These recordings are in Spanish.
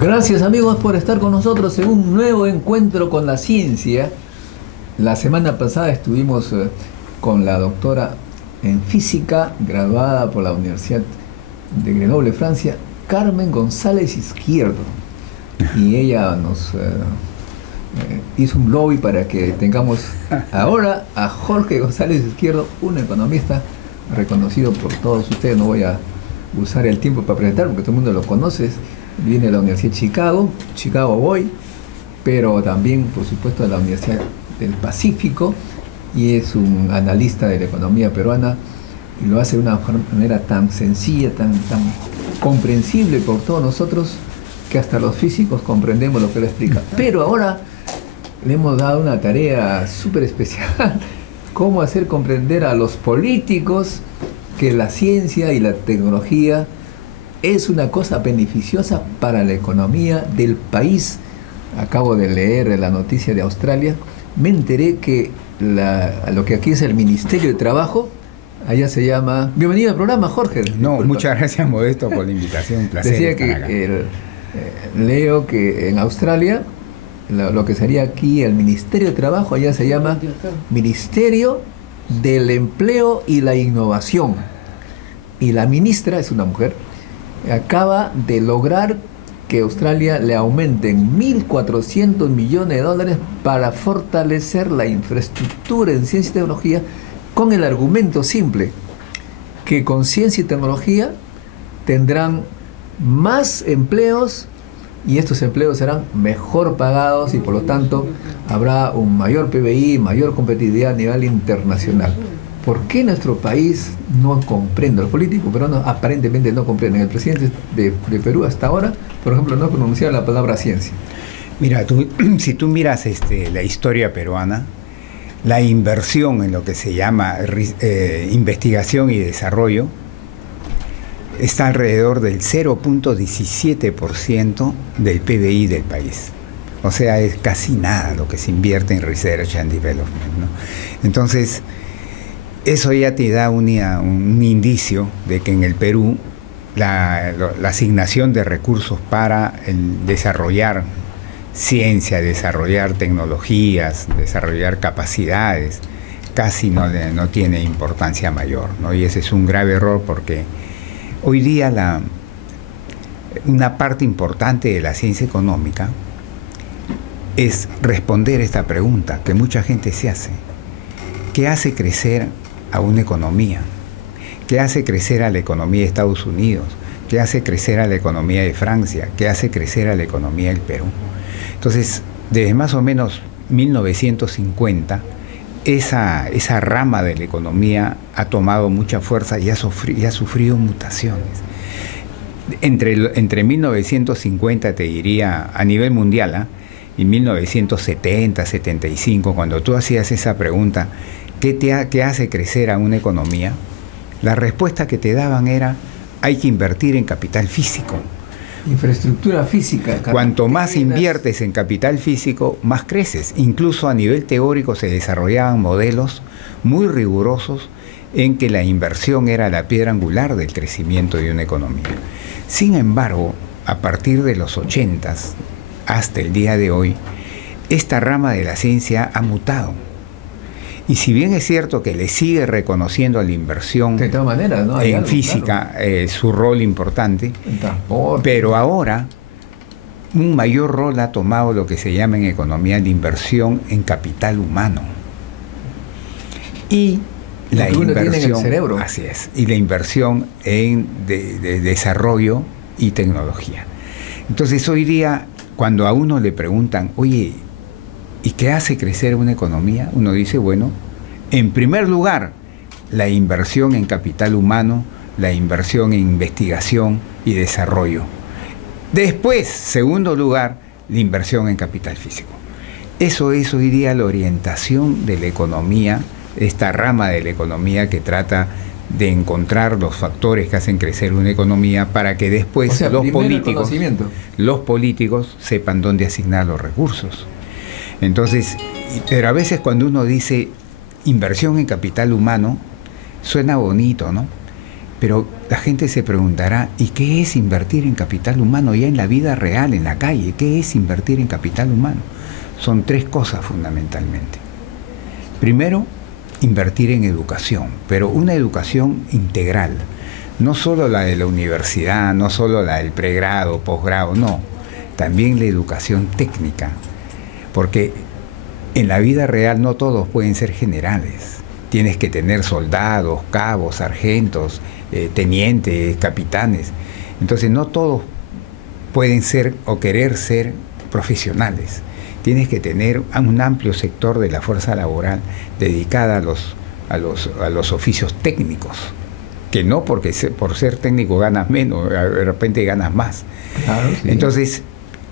Gracias amigos por estar con nosotros en un nuevo encuentro con la ciencia. La semana pasada estuvimos con la doctora en física, graduada por la Universidad de Grenoble, Francia, Carmen González Izquierdo. Y ella nos hizo un lobby para que tengamos ahora a Jorge González Izquierdo, un economista reconocido por todos ustedes. No voy a usar el tiempo para presentar porque todo el mundo lo conoce. Viene de la Universidad de Chicago Boy, pero también, por supuesto, de la Universidad del Pacífico, y es un analista de la economía peruana, y lo hace de una manera tan sencilla, tan comprensible por todos nosotros, que hasta los físicos comprendemos lo que él explica. Pero ahora le hemos dado una tarea súper especial: cómo hacer comprender a los políticos que la ciencia y la tecnología es una cosa beneficiosa para la economía del país. Acabo de leer la noticia de Australia. Me enteré que lo que aquí es el Ministerio de Trabajo, allá se llama... Bienvenido al programa, Jorge. No, disculpa. Muchas gracias, Modesto, por la invitación. Un placer. Decía que leo que en Australia lo que sería aquí el Ministerio de Trabajo, allá se llama Ministerio del Empleo y la Innovación. Y la ministra es una mujer. Acaba de lograr que Australia le aumenten 1.400 millones de dólares para fortalecer la infraestructura en ciencia y tecnología, con el argumento simple que con ciencia y tecnología tendrán más empleos y estos empleos serán mejor pagados y por lo tanto habrá un mayor PBI, mayor competitividad a nivel internacional. ¿Por qué nuestro país no comprende? Los políticos peruanos aparentemente no comprenden. El presidente de Perú hasta ahora, por ejemplo, no pronuncia la palabra ciencia. Mira, si tú miras la historia peruana, la inversión en lo que se llama investigación y desarrollo está alrededor del 0.17% del PBI del país. O sea, es casi nada lo que se invierte en Research and Development, ¿no? Entonces, eso ya te da un indicio de que en el Perú la asignación de recursos para desarrollar ciencia, desarrollar tecnologías, desarrollar capacidades, casi no tiene importancia mayor, ¿no? Y ese es un grave error porque hoy día una parte importante de la ciencia económica es responder esta pregunta que mucha gente se hace. ¿Qué hace crecer a una economía? ¿Qué hace crecer a la economía de Estados Unidos? ¿Qué hace crecer a la economía de Francia? ¿Qué hace crecer a la economía del Perú? Entonces, desde más o menos 1950, esa rama de la economía ha tomado mucha fuerza y ha sufrido mutaciones. Entre 1950, te diría, a nivel mundial, y 1970, 75, cuando tú hacías esa pregunta, ¿qué hace crecer a una economía? La respuesta que te daban era: hay que invertir en capital físico. Infraestructura física. Cuanto más inviertes en capital físico, más creces. Incluso a nivel teórico se desarrollaban modelos muy rigurosos en que la inversión era la piedra angular del crecimiento de una economía. Sin embargo, a partir de los 80s hasta el día de hoy, esta rama de la ciencia ha mutado. Y si bien es cierto que le sigue reconociendo a la inversión de todas maneras, ¿no? en física, claro, su rol importante, pero ahora un mayor rol ha tomado lo que se llama en economía la inversión en capital humano. Y la inversión en el cerebro. Así es, y la inversión en de desarrollo y tecnología. Entonces hoy día, cuando a uno le preguntan, oye, ¿y qué hace crecer una economía? Uno dice, bueno, en primer lugar, la inversión en capital humano, la inversión en investigación y desarrollo. Después, segundo lugar, la inversión en capital físico. Eso es hoy día la orientación de la economía, esta rama de la economía que trata de encontrar los factores que hacen crecer una economía para que después, o sea, los políticos sepan dónde asignar los recursos. Entonces, pero a veces cuando uno dice inversión en capital humano, suena bonito, ¿no? Pero la gente se preguntará, ¿y qué es invertir en capital humano ya en la vida real, en la calle? ¿Qué es invertir en capital humano? Son 3 cosas fundamentalmente. Primero, invertir en educación, pero una educación integral. No solo la de la universidad, no solo la del pregrado, posgrado, no. También la educación técnica. Porque en la vida real no todos pueden ser generales. Tienes que tener soldados, cabos, sargentos, tenientes, capitanes. Entonces no todos pueden ser o querer ser profesionales. Tienes que tener un amplio sector de la fuerza laboral dedicada a los oficios técnicos, que no porque por ser técnico ganas menos, de repente ganas más. Claro, sí. Entonces,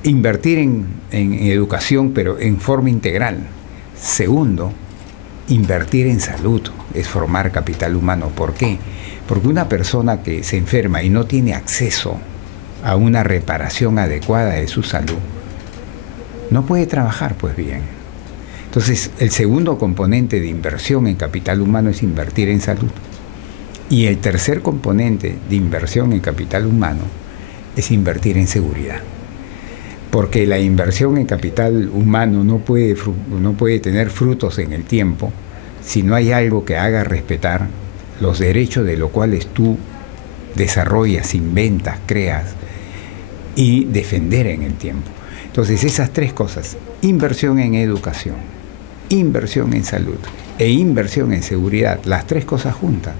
invertir en educación, pero en forma integral. Segundo, invertir en salud, es formar capital humano. ¿Por qué? Porque una persona que se enferma y no tiene acceso a una reparación adecuada de su salud, no puede trabajar pues bien. Entonces, el segundo componente de inversión en capital humano es invertir en salud. Y el tercer componente de inversión en capital humano es invertir en seguridad. Porque la inversión en capital humano no puede tener frutos en el tiempo si no hay algo que haga respetar los derechos de los cuales tú desarrollas, inventas, creas y defender en el tiempo. Entonces, esas 3 cosas, inversión en educación, inversión en salud e inversión en seguridad, las 3 cosas juntas,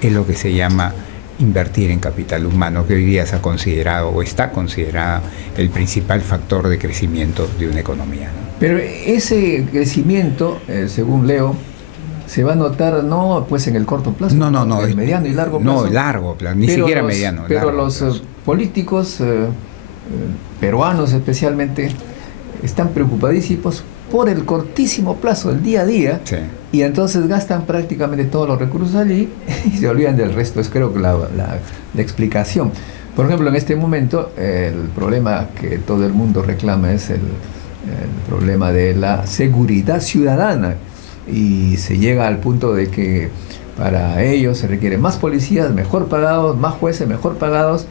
es lo que se llama invertir en capital humano, que hoy día se ha considerado o está considerada el principal factor de crecimiento de una economía, ¿no? Pero ese crecimiento, según leo, se va a notar no pues en el corto plazo, no, en mediano y largo plazo. No, largo plazo, ni siquiera mediano. Pero los políticos peruanos especialmente están preocupadísimos por el cortísimo plazo, el día a día, sí. Y entonces gastan prácticamente todos los recursos allí y se olvidan del resto. Es creo que la explicación. Por ejemplo, en este momento el problema que todo el mundo reclama es el problema de la seguridad ciudadana, y se llega al punto de que para ello se requieren más policías mejor pagados, más jueces mejor pagados,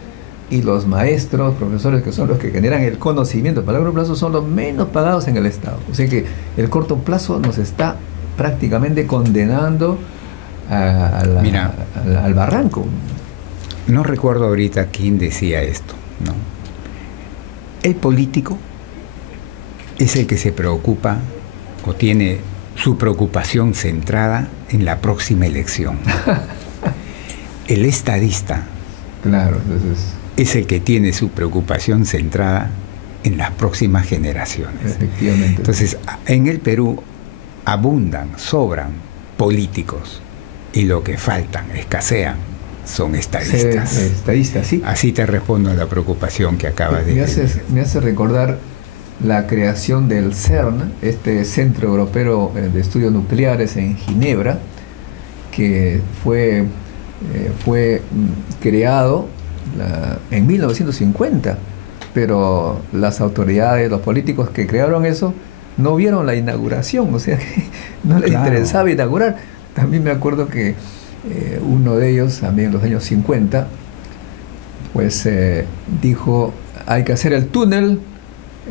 y los maestros, profesores, que son los que generan el conocimiento para el largo plazo, son los menos pagados en el Estado. O sea que el corto plazo nos está prácticamente condenando al barranco. No recuerdo ahorita quién decía esto, ¿no? El político es el que se preocupa o tiene su preocupación centrada en la próxima elección. El estadista, claro, entonces, es el que tiene su preocupación centrada en las próximas generaciones. Efectivamente. Entonces, en el Perú abundan, sobran políticos, y lo que faltan, escasean, son estadistas. Estadistas, sí. Así te respondo a la preocupación que acabas de decir. Me hace recordar la creación del CERN, este Centro Europeo de Estudios Nucleares en Ginebra, que fue creado en 1950, pero las autoridades, los políticos que crearon eso, no vieron la inauguración, o sea que no les interesaba inaugurar. También me acuerdo que uno de ellos, también en los años 50, pues dijo, hay que hacer el túnel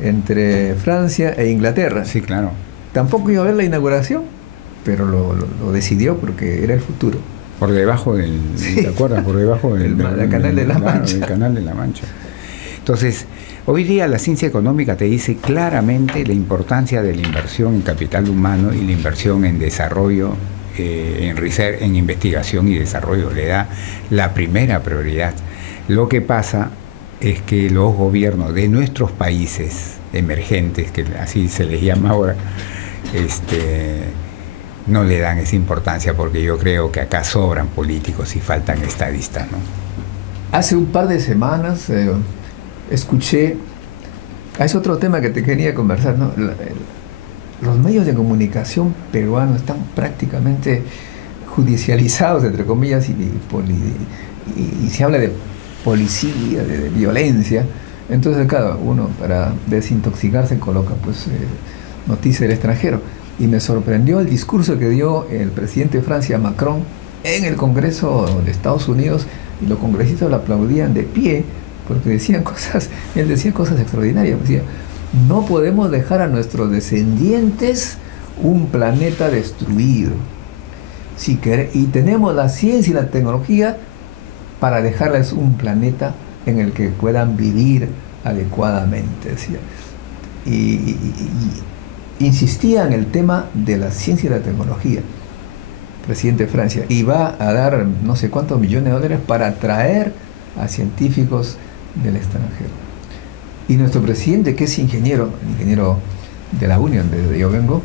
entre Francia e Inglaterra. Sí, claro. Tampoco iba a ver la inauguración, pero lo decidió porque era el futuro. Por debajo del, sí. ¿Te acuerdas? Por debajo del Canal de la Mancha. El Canal de la Mancha. Entonces, hoy día la ciencia económica te dice claramente la importancia de la inversión en capital humano y la inversión en desarrollo, en investigación y desarrollo. Le da la primera prioridad. Lo que pasa es que los gobiernos de nuestros países emergentes, que así se les llama ahora, no le dan esa importancia, porque yo creo que acá sobran políticos y faltan estadistas, ¿no? Hace un par de semanas escuché, es otro tema que te quería conversar, ¿no? Los medios de comunicación peruanos están prácticamente judicializados, entre comillas, y se habla de policía, de violencia. Entonces, claro, uno para desintoxicarse coloca pues noticias del extranjero. Y me sorprendió el discurso que dio el presidente de Francia, Macron, en el Congreso de Estados Unidos, y los congresistas lo aplaudían de pie, porque decían cosas, él decía cosas extraordinarias, decía, no podemos dejar a nuestros descendientes un planeta destruido. Y tenemos la ciencia y la tecnología para dejarles un planeta en el que puedan vivir adecuadamente, decía. Y insistía en el tema de la ciencia y la tecnología, presidente de Francia, y va a dar no sé cuántos millones de dólares para atraer a científicos del extranjero. Y nuestro presidente, que es ingeniero de la Unión, de donde yo vengo,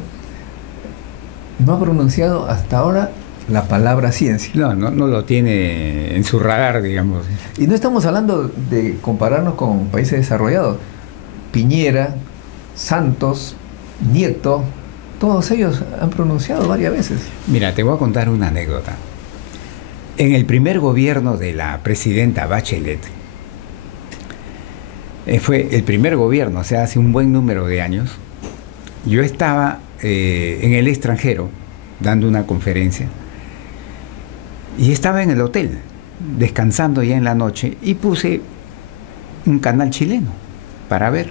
no ha pronunciado hasta ahora la palabra ciencia. No lo tiene en su radar, digamos. Y no estamos hablando de compararnos con países desarrollados. Piñera, Santos, Nieto, todos ellos han pronunciado varias veces. Mira, te voy a contar una anécdota. En el primer gobierno de la presidenta Bachelet, fue el primer gobierno, o sea, hace un buen número de años, yo estaba en el extranjero dando una conferencia y estaba en el hotel descansando ya en la noche y puse un canal chileno para ver,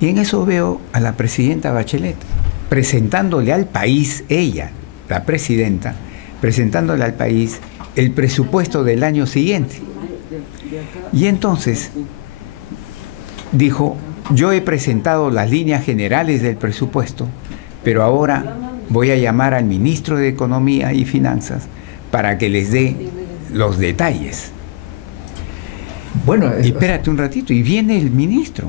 y en eso veo a la presidenta Bachelet presentándole al país, ella, la presidenta, presentándole al país el presupuesto del año siguiente. Y entonces dijo, yo he presentado las líneas generales del presupuesto, pero ahora voy a llamar al ministro de Economía y Finanzas para que les dé los detalles. Bueno, y espérate un ratito, y viene el ministro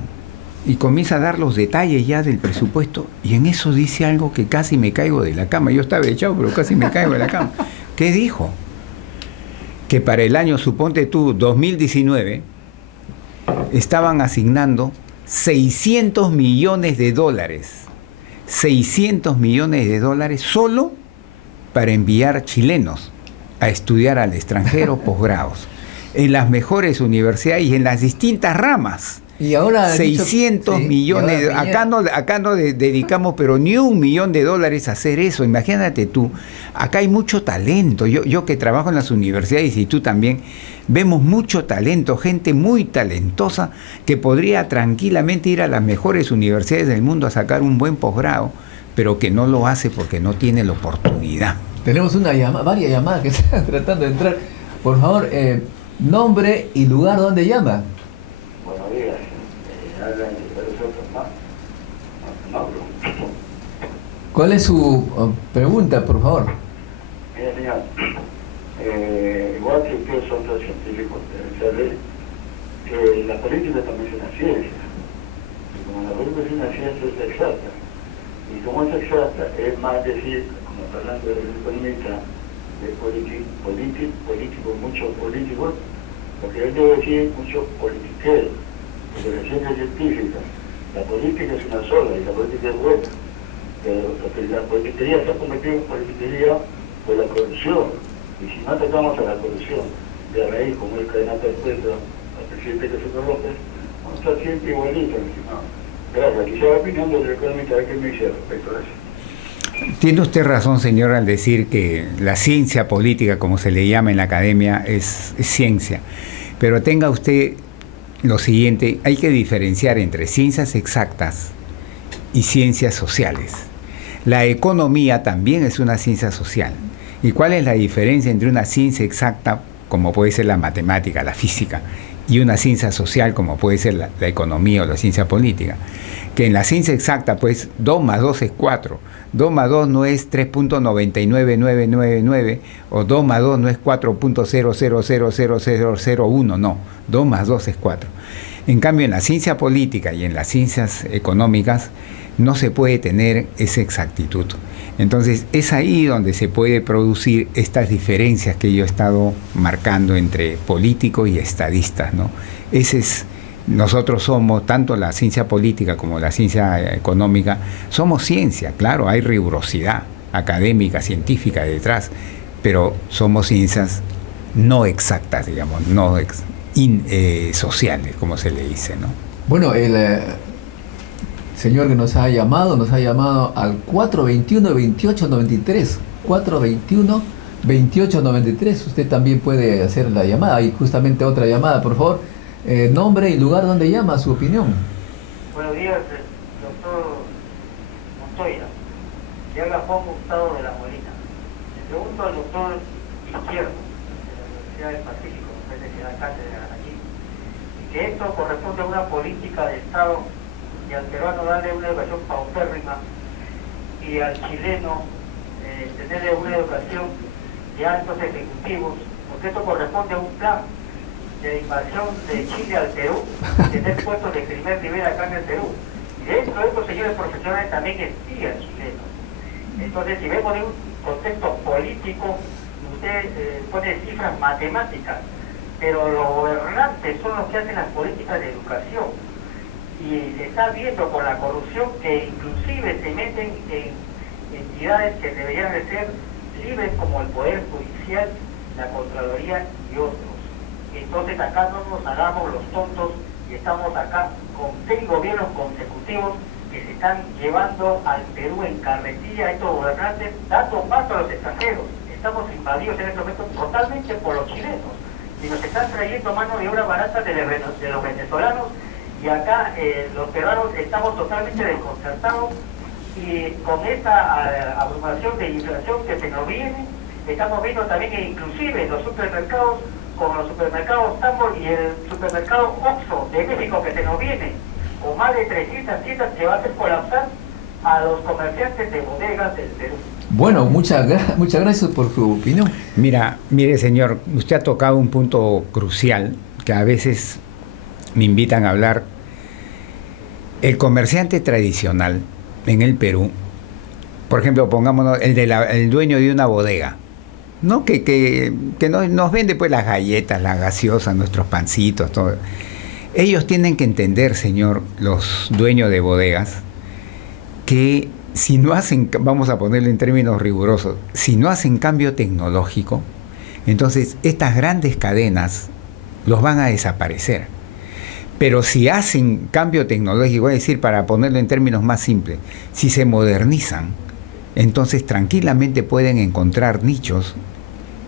y comienza a dar los detalles ya del presupuesto, y en eso dice algo que casi me caigo de la cama. Yo estaba echado, pero casi me caigo de la cama. ¿Qué dijo? Que para el año, suponte tú, 2019, estaban asignando 600 millones de dólares. 600 millones de dólares solo para enviar chilenos a estudiar al extranjero posgrados en las mejores universidades y en las distintas ramas. Y ahora 600 millones, acá no dedicamos pero ni $1 millón a hacer eso. Imagínate tú, acá hay mucho talento. Yo que trabajo en las universidades y tú también, vemos mucho talento, gente muy talentosa que podría tranquilamente ir a las mejores universidades del mundo a sacar un buen posgrado, pero que no lo hace porque no tiene la oportunidad. Tenemos varias llamadas que están tratando de entrar. Por favor, nombre y lugar donde llama. Buenos días. ¿Cuál es su pregunta, por favor? Mira, señor, igual que ustedes son todos científicos, deben saber que la política también es una ciencia. Y como la política es una ciencia, es exacta. Y como es exacta, es más decir, como está hablando del economista, de político, muchos políticos, porque él debe decir muchos politiqueros. Porque la ciencia científica, la política es una sola y la política es buena. Pero la politiquería está convertida en politiquería por la corrupción. Y si no atacamos a la corrupción de raíz, como el cadena perpetua al presidente Jesús López, vamos a estar siempre igualito, estimado. Gracias. Quisiera la opinión del economista, a ver qué me dice respecto a eso. Tiene usted razón, señor, al decir que la ciencia política, como se le llama en la academia, es ciencia. Pero tenga usted lo siguiente, hay que diferenciar entre ciencias exactas y ciencias sociales. La economía también es una ciencia social. ¿Y cuál es la diferencia entre una ciencia exacta, como puede ser la matemática, la física, y una ciencia social, como puede ser la economía o la ciencia política? Que en la ciencia exacta, pues, 2 más 2 es 4. 2 más 2 no es 3.999999, o 2 más 2 no es 4.0000001, no. 2 más 2 es 4. En cambio, en la ciencia política y en las ciencias económicas no se puede tener esa exactitud. Entonces, es ahí donde se puede producir estas diferencias que yo he estado marcando entre políticos y estadistas, ¿no? Nosotros somos, tanto la ciencia política como la ciencia económica, somos ciencia, claro, hay rigurosidad académica, científica detrás, pero somos ciencias no exactas, digamos, sociales, como se le dice, ¿no? Bueno, el señor que nos ha llamado al 421-2893, 2893, usted también puede hacer la llamada. Y justamente otra llamada, por favor. Nombre y lugar donde llama, su opinión. Buenos días, doctor Montoya. Le habla Juan Gustavo de la Molina. Le pregunto al doctor Izquierdo, de la Universidad del Pacífico, que da cátedra aquí, y que esto corresponde a una política de Estado y al peruano darle una educación paupérrima y al chileno tenerle una educación de altos ejecutivos, porque esto corresponde a un plan de invasión de Chile al Perú, tener puestos de primer nivel acá en el Perú. Y dentro de estos señores profesionales también espías chilenos. Entonces, si vemos de un contexto político, usted pone cifras matemáticas, pero los gobernantes son los que hacen las políticas de educación. Y se está viendo con la corrupción que inclusive se meten en entidades que deberían de ser libres como el Poder Judicial, la Contraloría y otros. Entonces acá no nos hagamos los tontos y estamos acá con 6 gobiernos consecutivos que se están llevando al Perú en carretilla a estos gobernantes, dando paso a los extranjeros. Estamos invadidos en este momento totalmente por los chilenos y nos están trayendo mano de obra barata de los venezolanos, y acá los peruanos estamos totalmente desconcertados, y con esta abrumación de inflación que se nos viene, estamos viendo también que inclusive los supermercados, como los supermercados Tambor y el supermercado Oxxo de México que se nos viene, con más de 300 tiendas, que va a hacer colapsar a los comerciantes de bodegas del Perú. Bueno, muchas gracias por su opinión. Mire señor, usted ha tocado un punto crucial que a veces me invitan a hablar. El comerciante tradicional en el Perú, por ejemplo, pongámonos el dueño de una bodega, ¿no? Que nos vende pues las galletas, las gaseosas, nuestros pancitos, todo. Ellos tienen que entender, señor, los dueños de bodegas, que si no hacen, vamos a ponerlo en términos rigurosos, si no hacen cambio tecnológico, entonces estas grandes cadenas los van a desaparecer. Pero si hacen cambio tecnológico, es decir, para ponerlo en términos más simples, si se modernizan, entonces tranquilamente pueden encontrar nichos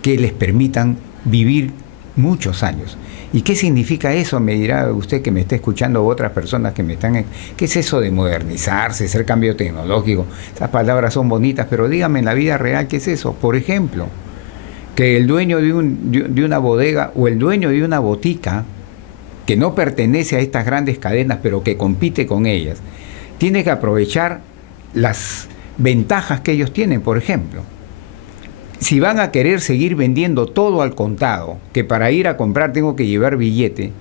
que les permitan vivir muchos años. ¿Y qué significa eso? Me dirá usted que me está escuchando, o otras personas que me están... ¿Qué es eso de modernizarse, hacer cambio tecnológico? Esas palabras son bonitas, pero dígame en la vida real, ¿qué es eso? Por ejemplo, que el dueño de una bodega o el dueño de una botica, que no pertenece a estas grandes cadenas, pero que compite con ellas, tiene que aprovechar las ventajas que ellos tienen. Por ejemplo, si van a querer seguir vendiendo todo al contado, que para ir a comprar tengo que llevar billete,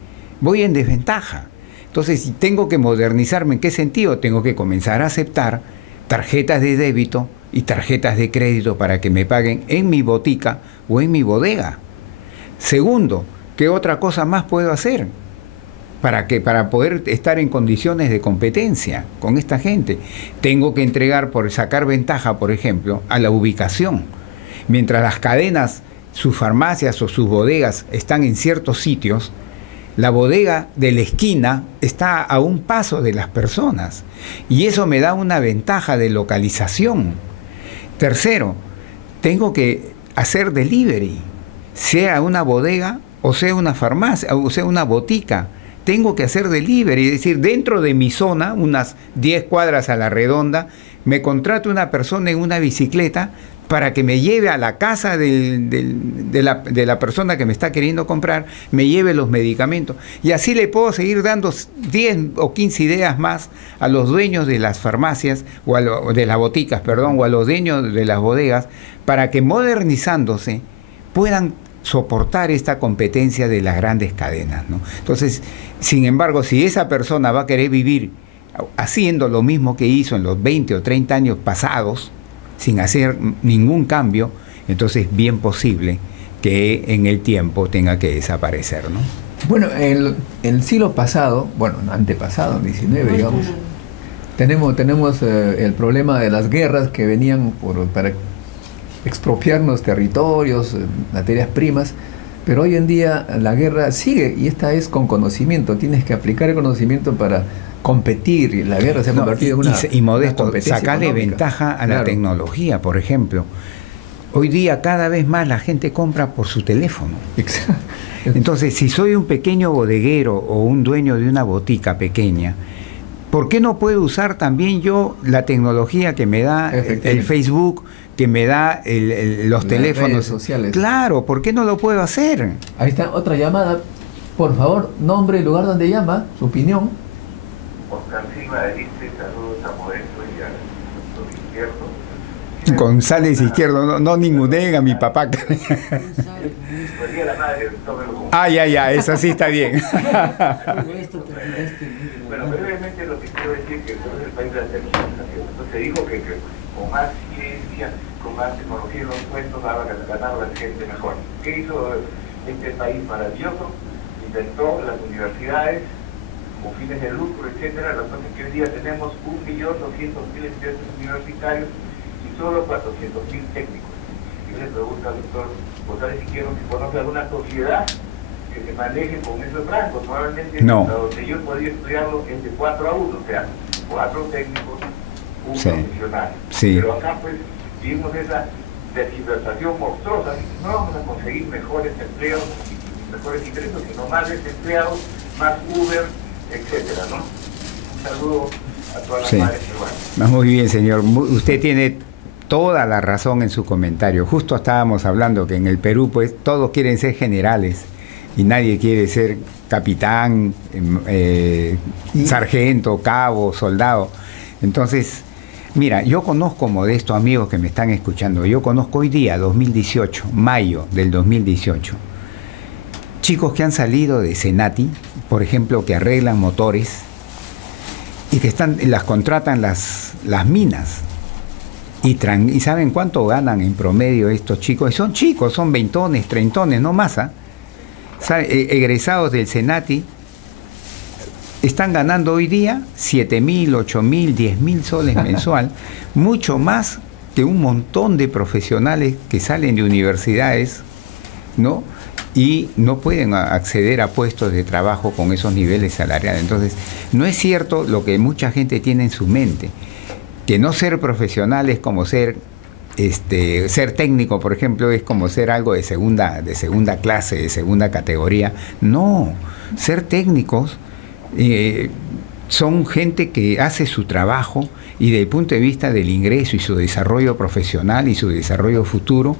voy en desventaja. Entonces, si tengo que modernizarme, ¿en qué sentido? Tengo que comenzar a aceptar tarjetas de débito y tarjetas de crédito para que me paguen en mi botica o en mi bodega. Segundo, ¿qué otra cosa más puedo hacer para poder estar en condiciones de competencia con esta gente? Tengo que entregar, por sacar ventaja, por ejemplo, a la ubicación. Mientras las cadenas, sus farmacias o sus bodegas están en ciertos sitios, la bodega de la esquina está a un paso de las personas. Y eso me da una ventaja de localización. Tercero, tengo que hacer delivery, sea una bodega o sea una farmacia o sea una botica. Tengo que hacer delivery, es decir, dentro de mi zona, unas 10 cuadras a la redonda, me contrato una persona en una bicicleta para que me lleve a la casa de la persona que me está queriendo comprar, me lleve los medicamentos. Y así le puedo seguir dando 10 o 15 ideas más a los dueños de las farmacias, de las boticas, perdón, o a los dueños de las bodegas, para que modernizándose puedan soportar esta competencia de las grandes cadenas, ¿no? Entonces, sin embargo, si esa persona va a querer vivir haciendo lo mismo que hizo en los 20 o 30 años pasados, sin hacer ningún cambio, entonces es bien posible que en el tiempo tenga que desaparecer, ¿no? Bueno, el siglo pasado, bueno, antepasado, 19, digamos, tenemos el problema de las guerras que venían para expropiarnos territorios, materias primas, pero hoy en día la guerra sigue, y esta es con conocimiento. Tienes que aplicar el conocimiento para competir, y la guerra se ha convertido en una y Modesto, competencia sacarle económica. ventaja a la tecnología, por ejemplo. Hoy día cada vez más la gente compra por su teléfono. Entonces, si soy un pequeño bodeguero o un dueño de una botica pequeña, ¿por qué no puedo usar también yo la tecnología que me da el Facebook, que me da los teléfonos redes sociales? Claro, ¿por qué no lo puedo hacer? Ahí está otra llamada. Por favor, nombre y lugar donde llama, su opinión. Oscar Silva de Liste, saludos a Modesto y al doctor Izquierdo. González Izquierdo, no ninguneen a mi papá. Pues día de la madre, tómelo como... Ya, esa sí está bien. Bueno, brevemente lo que quiero decir que no es el país de la tecnología. Entonces se dijo que con más ciencia, con más tecnología en los puestos, va a ganar la gente mejor. ¿Qué hizo este país maravilloso? Inventó las universidades con fines de lucro, etcétera. La cosa es que hoy día tenemos 1.200.000 estudiantes universitarios y solo 400.000 técnicos. Yo le pregunto al doctor González Izquierdo si conoce alguna sociedad que se maneje con esos rangos. Normalmente, no. Donde yo podría estudiarlo es de 4 a 1, o sea, 4 técnicos, un sí. profesional. Sí. Pero acá pues vimos esa tergiversación monstruosa, y no vamos a conseguir mejores empleos y mejores ingresos, sino más desempleados, más Uber, etcétera, ¿no? Un saludo a todas las madres peruanas. Muy bien, señor. Usted tiene toda la razón en su comentario. Justo estábamos hablando que en el Perú, pues, todos quieren ser generales y nadie quiere ser capitán, sargento, cabo, soldado. Entonces, mira, yo conozco, Modesto, amigos que me están escuchando, yo conozco hoy día, 2018, mayo del 2018, chicos que han salido de Senati, por ejemplo, que arreglan motores y que las contratan las minas. ¿Y saben cuánto ganan en promedio estos chicos? Y son chicos, son 20, 30, no más. Egresados del Senati están ganando hoy día 7.000, 8.000, 10.000 soles mensual, mucho más que un montón de profesionales que salen de universidades, ¿no? Y no pueden acceder a puestos de trabajo con esos niveles salariales. Entonces, no es cierto lo que mucha gente tiene en su mente, que no ser profesional es como ser técnico, por ejemplo, es como ser algo de segunda clase, de segunda categoría. No, ser técnicos son gente que hace su trabajo y desde el punto de vista del ingreso y su desarrollo profesional y su desarrollo futuro,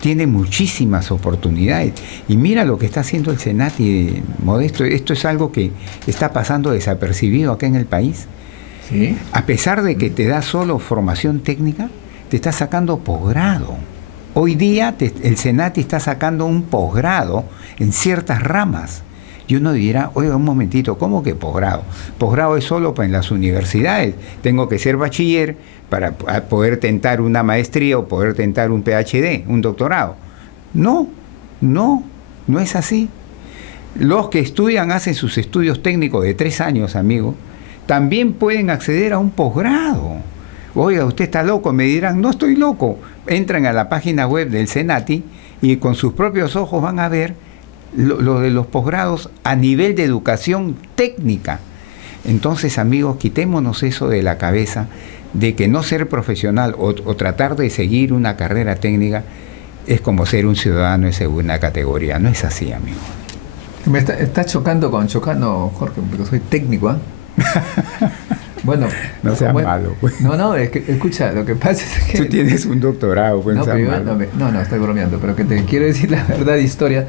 tiene muchísimas oportunidades. Y mira lo que está haciendo el Senati, Modesto. Esto es algo que está pasando desapercibido acá en el país. ¿Sí? A pesar de que te da solo formación técnica, te está sacando posgrado. Hoy día el Senati está sacando un posgrado en ciertas ramas. Y uno dirá, oiga, un momentito, ¿cómo que posgrado? Posgrado es solo en las universidades. Tengo que ser bachiller para poder tentar una maestría o poder tentar un PhD, un doctorado. No es así. Los que estudian, hacen sus estudios técnicos de 3 años, amigo, también pueden acceder a un posgrado. Oiga, usted está loco, me dirán, no estoy loco. Entran a la página web del Senati y con sus propios ojos van a ver lo de los posgrados a nivel de educación técnica. Entonces, amigos, quitémonos eso de la cabeza de que no ser profesional o tratar de seguir una carrera técnica es como ser un ciudadano de segunda categoría. No es así, amigo. Me está chocando, Jorge, porque soy técnico, ¿ah? Bueno, no seas malo, pues. No, es que, escucha, lo que pasa es que... Tú tienes un doctorado, pues. No, estoy bromeando, pero que te quiero decir la verdad, historia.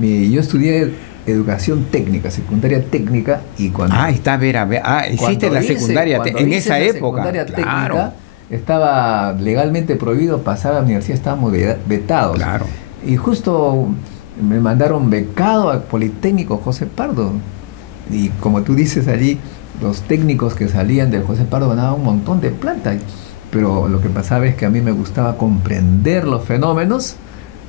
Yo estudié educación técnica, secundaria técnica, y cuando... está, a ver. Hiciste la secundaria en esa época. Secundaria técnica, claro. Estaba legalmente prohibido pasar a la universidad, estábamos vetados. Claro. Y justo me mandaron becado al Politécnico José Pardo. Y como tú dices allí, los técnicos que salían del José Pardo ganaban un montón de plata. Pero lo que pasaba es que a mí me gustaba comprender los fenómenos.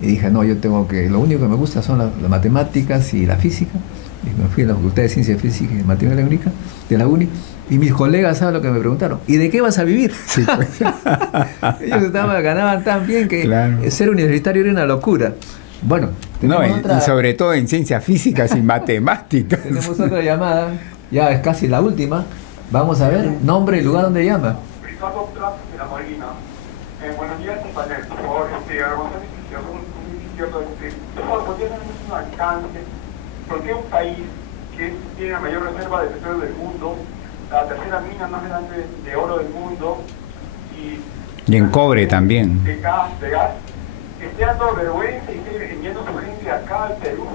Y dije, no, lo único que me gusta son las matemáticas y la física. Y me fui a la Facultad de Ciencia Física y Matemática Económica de la UNI. Y mis colegas, ¿saben lo que me preguntaron? ¿Y de qué vas a vivir? Sí, pues. Ellos ganaban tan bien que claro, ser universitario era una locura. Bueno, y sobre todo en ciencias físicas y matemáticas. Tenemos otra llamada, ya es casi la última. Vamos a ver, nombre y lugar donde llama. Ricardo Plaza de la Molina. Buenos días, panel. Por favor, por favor, ¿podría darnos un alcance? ¿Por qué un país que tiene la mayor reserva de petróleo del mundo, la tercera mina más grande de oro del mundo y en cobre también, de gas, esté dando vergüenza y esté enviando su gente acá al Perú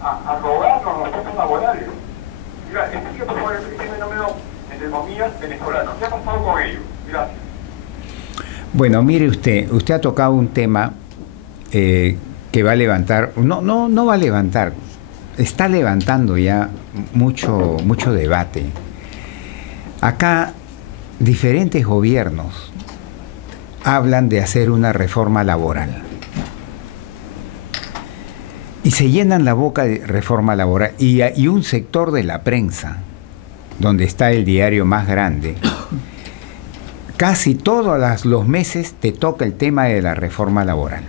a robarnos los puestos laborales? Mira, explique por favor este fenómeno, entre comillas, venezolano. ¿Qué ha pasado con ello? Gracias. Bueno, mire usted ha tocado un tema que va a levantar, no va a levantar, está levantando ya mucho debate. Acá diferentes gobiernos hablan de hacer una reforma laboral y se llenan la boca de reforma laboral, y un sector de la prensa, donde está el diario más grande, casi todos los meses te toca el tema de la reforma laboral.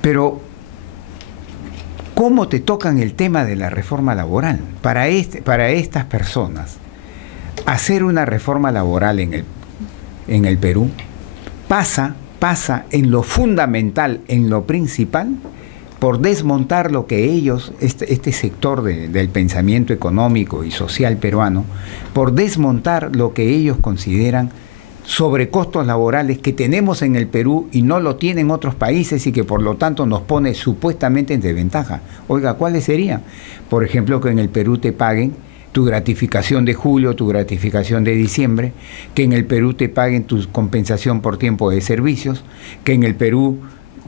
Pero, ¿cómo te tocan el tema de la reforma laboral? Para estas personas, hacer una reforma laboral en el Perú pasa en lo fundamental, en lo principal, por desmontar lo que ellos, este sector del pensamiento económico y social peruano, por desmontar lo que ellos consideran sobrecostos laborales que tenemos en el Perú y no lo tienen otros países, y que por lo tanto nos pone supuestamente en desventaja. Oiga, ¿cuáles serían? Por ejemplo, que en el Perú te paguen tu gratificación de julio, tu gratificación de diciembre, que en el Perú te paguen tu compensación por tiempo de servicios, que en el Perú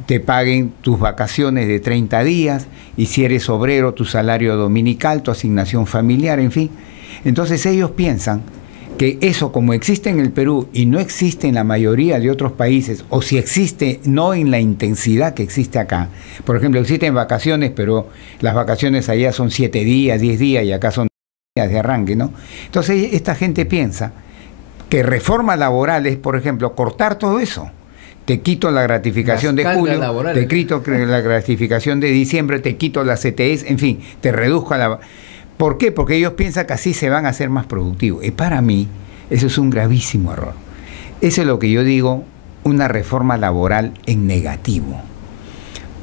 te paguen tus vacaciones de 30 días, y si eres obrero, tu salario dominical, tu asignación familiar, en fin. Entonces ellos piensan que eso, como existe en el Perú y no existe en la mayoría de otros países, o si existe, no en la intensidad que existe acá. Por ejemplo, existen vacaciones, pero las vacaciones allá son 7 días, 10 días, y acá son días de arranque, ¿no? Entonces esta gente piensa que reforma laboral es, por ejemplo, cortar todo eso. Te quito la gratificación de julio, te quito la gratificación de diciembre, te quito las CTS, en fin, te reduzco la... ¿Por qué? Porque ellos piensan que así se van a hacer más productivos. Y para mí, eso es un gravísimo error. Eso es lo que yo digo, una reforma laboral en negativo.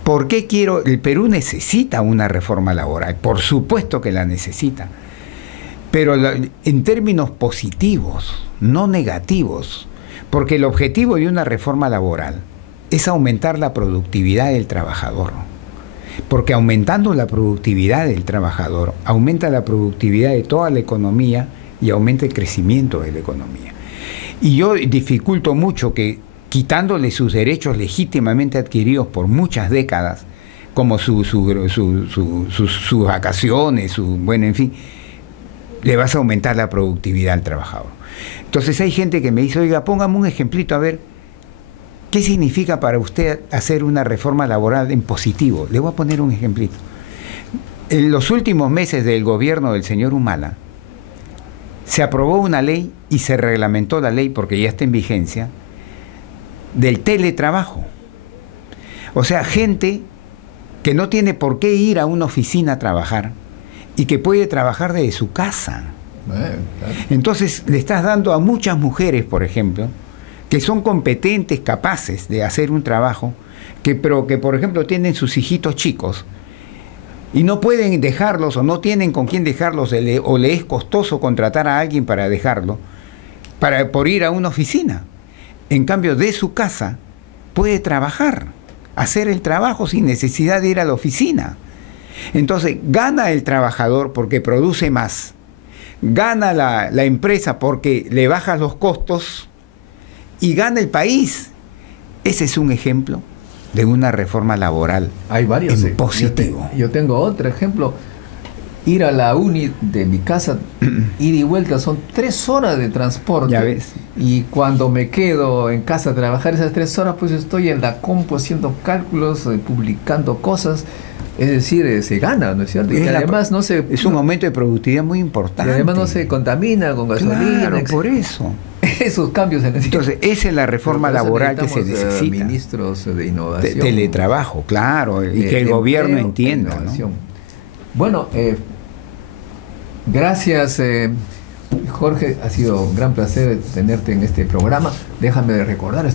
¿Por qué quiero? El Perú necesita una reforma laboral, por supuesto que la necesita, pero en términos positivos, no negativos, porque el objetivo de una reforma laboral es aumentar la productividad del trabajador. Porque aumentando la productividad del trabajador, aumenta la productividad de toda la economía y aumenta el crecimiento de la economía. Y yo dificulto mucho que, quitándole sus derechos legítimamente adquiridos por muchas décadas, como sus vacaciones, bueno, en fin, le vas a aumentar la productividad al trabajador. Entonces hay gente que me dice, oiga, póngame un ejemplito a ver, ¿qué significa para usted hacer una reforma laboral en positivo? Le voy a poner un ejemplito. En los últimos meses del gobierno del señor Humala, se aprobó una ley y se reglamentó la ley, porque ya está en vigencia, del teletrabajo. O sea, gente que no tiene por qué ir a una oficina a trabajar y que puede trabajar desde su casa. Claro. Entonces le estás dando a muchas mujeres, por ejemplo, que son competentes, capaces de hacer un trabajo, pero que, por ejemplo, tienen sus hijitos chicos y no pueden dejarlos, o no tienen con quién dejarlos, o le es costoso contratar a alguien para dejarlo, por ir a una oficina. En cambio, de su casa puede trabajar, hacer el trabajo sin necesidad de ir a la oficina. Entonces, gana el trabajador porque produce más, gana la empresa porque le baja los costos, y gana el país. Ese es un ejemplo de una reforma laboral. Hay varios en positivo. Yo tengo otro ejemplo. Ir a la uni de mi casa, ida y vuelta, son 3 horas de transporte. Ya ves. Y cuando me quedo en casa a trabajar esas 3 horas, pues estoy en la compu haciendo cálculos, publicando cosas. Es decir, se gana, ¿no es cierto? Y además es un aumento de productividad muy importante. Y además no se contamina con gasolina. Claro, por eso. Esos cambios se necesitan. Entonces, esa es la reforma laboral que se necesita. Ministros de innovación. Teletrabajo, claro, y que el gobierno entienda, ¿no? Bueno, gracias Jorge, ha sido un gran placer tenerte en este programa. Déjame recordar,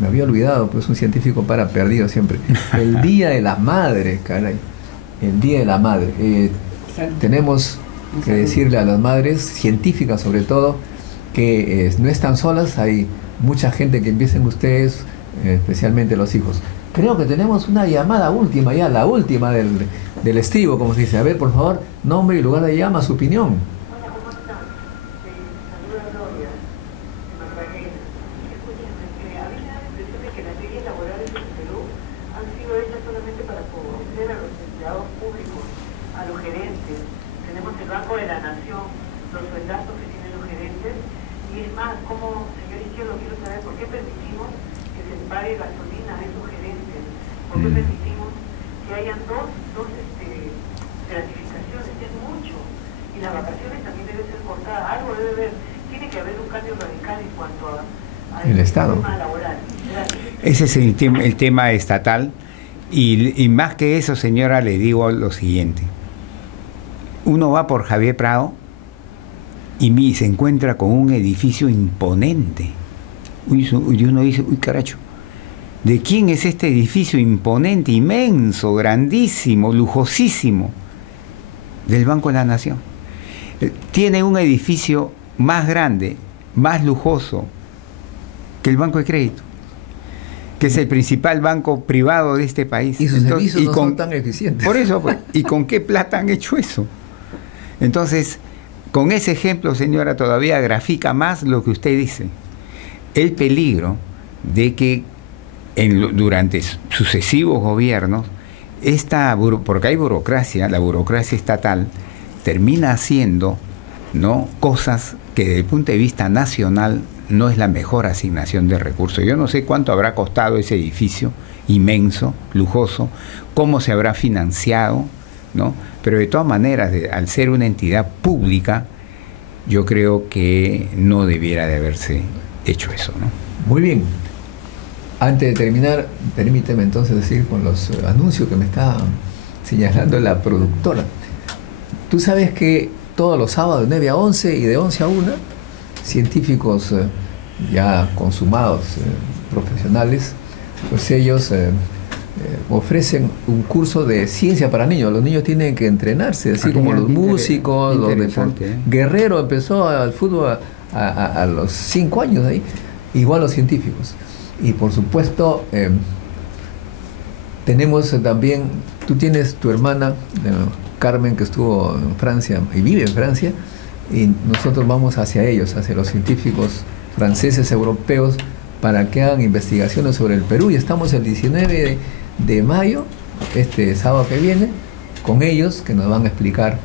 me había olvidado, pues un científico para perdido siempre. El Día de la Madre, caray. El Día de la Madre. Tenemos que decirle a las madres, científicas sobre todo, que no están solas. Hay mucha gente que empiecen ustedes, especialmente los hijos. Creo que tenemos una llamada última ya, la última del estribo, como se dice. A ver, por favor, nombre y lugar de llama, su opinión. Hola, ¿cómo están? Saluda Gloria, de Magdalena. Escúchenme, a mí me da la impresión de que las leyes laborales en Perú han sido hechas solamente para favorecer a los empleados públicos, a los gerentes. Tenemos el Banco de la Nación, los sueldazos que tienen los gerentes. Y es más, como señor Izquierdo, quiero saber por qué permitimos que se pague gasolina a esos gerentes. ¿Por qué permitimos que hayan dos gratificaciones? Es mucho. Y las vacaciones también deben ser cortadas. Algo debe haber. Tiene que haber un cambio radical en cuanto a el Estado. tema laboral. Gracias. Ese es el tema estatal. Y más que eso, señora, le digo lo siguiente. Uno va por Javier Prado y se encuentra con un edificio imponente. Y uno dice, uy, caracho, ¿de quién es este edificio imponente, inmenso, grandísimo, lujosísimo? Del Banco de la Nación. Tiene un edificio más grande, más lujoso que el Banco de Crédito, que es el principal banco privado de este país. Y sus servicios no son tan eficientes. Por eso, pues, ¿y con qué plata han hecho eso? Entonces, con ese ejemplo, señora, todavía grafica más lo que usted dice. El peligro de que durante sucesivos gobiernos, porque hay burocracia, la burocracia estatal termina haciendo, ¿no?, cosas que desde el punto de vista nacional no es la mejor asignación de recursos. Yo no sé cuánto habrá costado ese edificio inmenso, lujoso, cómo se habrá financiado, ¿no? Pero de todas maneras, al ser una entidad pública, yo creo que no debiera de haberse hecho eso, ¿no? Muy bien. Antes de terminar, permíteme entonces decir con los anuncios que me está señalando la productora. Tú sabes que todos los sábados de 9 a 11 y de 11 a 1, científicos ya consumados, profesionales, pues ellos ofrecen un curso de ciencia para niños. Los niños tienen que entrenarse, así como los músicos, los deportes. Guerrero empezó al fútbol a los 5 años ahí, igual los científicos. Y por supuesto, tenemos también, tú tienes tu hermana, Carmen, que estuvo en Francia y vive en Francia, y nosotros vamos hacia ellos, hacia los científicos franceses, europeos, para que hagan investigaciones sobre el Perú. Y estamos el 19 de mayo, este sábado que viene, con ellos, que nos van a explicar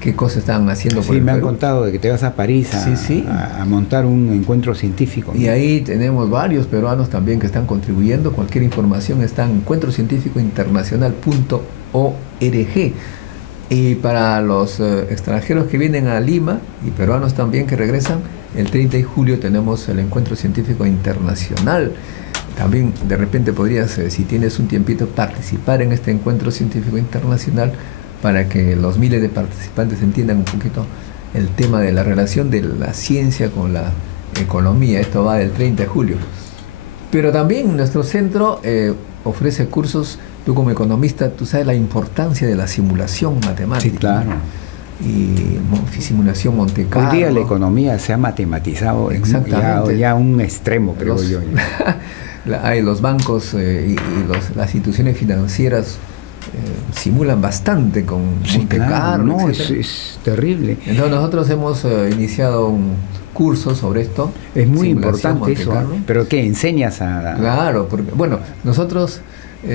qué cosas están haciendo por el Perú. Sí, me han contado de que te vas a París a montar un encuentro científico, ¿no? Y ahí tenemos varios peruanos también que están contribuyendo. Cualquier información está en encuentrocientificointernacional.org. Y para los extranjeros que vienen a Lima y peruanos también que regresan, el 30 de julio tenemos el Encuentro Científico Internacional. También de repente podrías, si tienes un tiempito, participar en este Encuentro Científico Internacional para que los miles de participantes entiendan un poquito el tema de la relación de la ciencia con la economía. Esto va del 30 de julio. Pero también nuestro centro ofrece cursos. Tú como economista, tú sabes la importancia de la simulación matemática. Sí, claro. Y simulación Monte Carlo. Hoy día la economía se ha matematizado ya a un extremo, creo yo. Hay los bancos y las instituciones financieras simulan bastante con Monte Carlo. No, es terrible. Entonces nosotros hemos iniciado un curso sobre esto. Es muy importante eso, pero ¿qué enseñas a...? Claro, porque, bueno, nosotros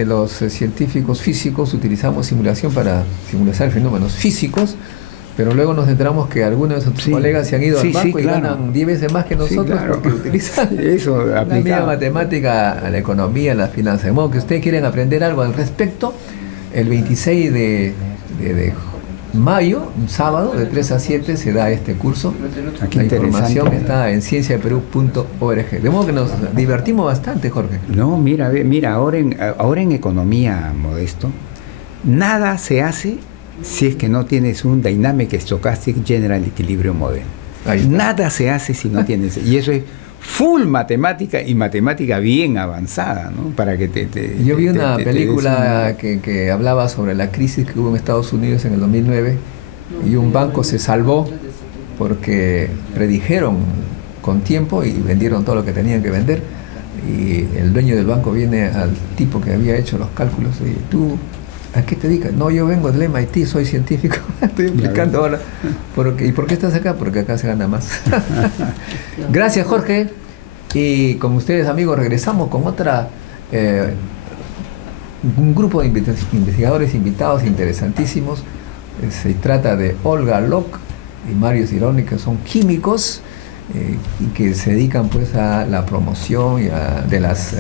los científicos físicos utilizamos simulación para simular fenómenos físicos, pero luego nos enteramos que algunos de nuestros colegas se han ido al banco y ganan 10 veces más que nosotros porque utilizan eso, la misma matemática a la economía, a la finanza. De modo que ustedes quieren aprender algo al respecto, el 26 de mayo, un sábado, de 3 a 7 se da este curso. La información está en cienciadeperú.org. De modo que nos divertimos bastante, Jorge. No, mira, ahora en economía, Modesto, nada se hace si es que no tienes un Dynamic Stochastic General Equilibrium Model. Nada se hace si no tienes, y eso es full matemática y matemática bien avanzada, ¿no? Para que yo vi una película que hablaba sobre la crisis que hubo en Estados Unidos en el 2009 y un banco se salvó porque predijeron con tiempo y vendieron todo lo que tenían que vender, y el dueño del banco viene al tipo que había hecho los cálculos y ¿tú a qué te dedicas? No, yo vengo del MIT, soy científico. Estoy explicando ahora. ¿Y por qué estás acá? Porque acá se gana más. Gracias, Jorge. Y con ustedes, amigos, regresamos con un grupo de investigadores invitados interesantísimos. Se trata de Olga Locke y Mario Cironi, que son químicos y que se dedican pues a la promoción de las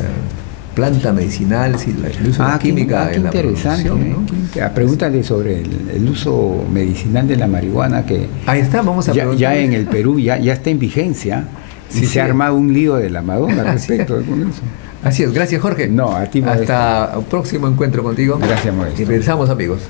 plantas medicinales y el uso de la química en la producción, ¿no? Pregúntale sobre el uso medicinal de la marihuana, que ahí está, vamos a ya en el Perú ya está en vigencia. Sí, se ha armado un lío de la Madonna respecto con eso. Así es, gracias, Jorge. No, a ti, Modesto. Hasta el próximo encuentro contigo. Gracias, Modesto. Y regresamos, amigos.